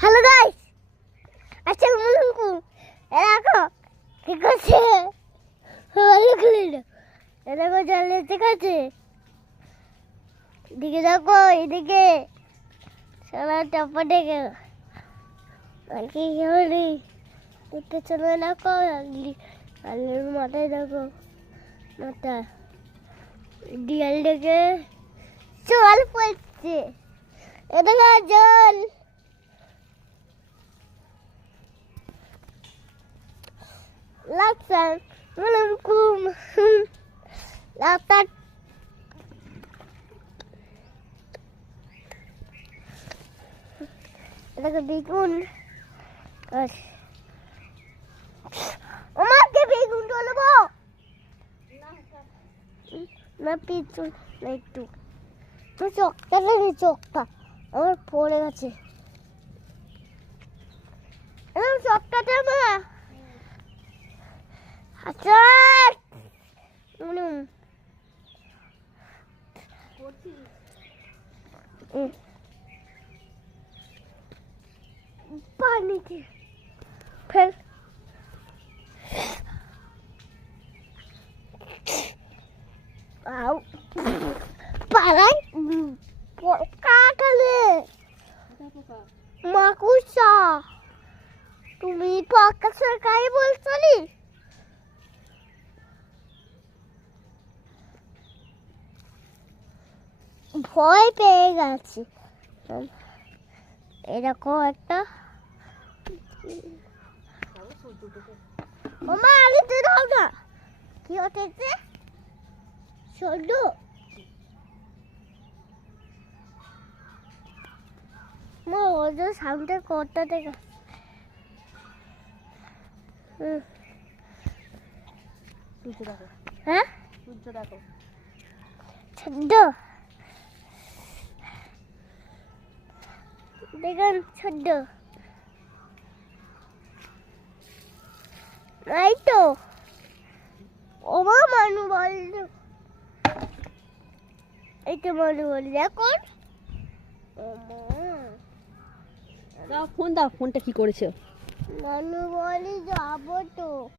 Hello guys, আসসালামু আলাইকুম। দেখো কি করছে, দেখো জলে দেখাচ্ছে। এদিকে দেখো, এদিকে সারা চাপা ডেকে আর কি হলি উঠতে চলে। দেখো আলের মাথায়, দেখো মাথা ডিয়াল ডেকে জল পড়ছে। এ দেখো জল লাগছে, ঘুম লাগতার। দেখো বেগুন, আমাকে বেগুন তুলবো না, পিছু না একটু চোখটা নেই, চোখটা আমার পড়ে গেছে। চোখটাতে আমার আচ্ছা পানিতে ফেল। পালাই কাকালে মাকুসা, তুমি পকা সরকারি বলছলি। ভয় পেয়ে গেছি। এরকম একটা ওমা আগে তুই দাও না, কি হতেছে সর্দ। মা ওদের সামনে কোটটা থেকে হ্যাঁ ছদ্দ দেখুন, ছদ্দ এই তো ওমা মানু বল, এই তো মানু বল দেখুন। ফোন দাও, ফোনটা কি করেছো? মানু বলি যাবো তো।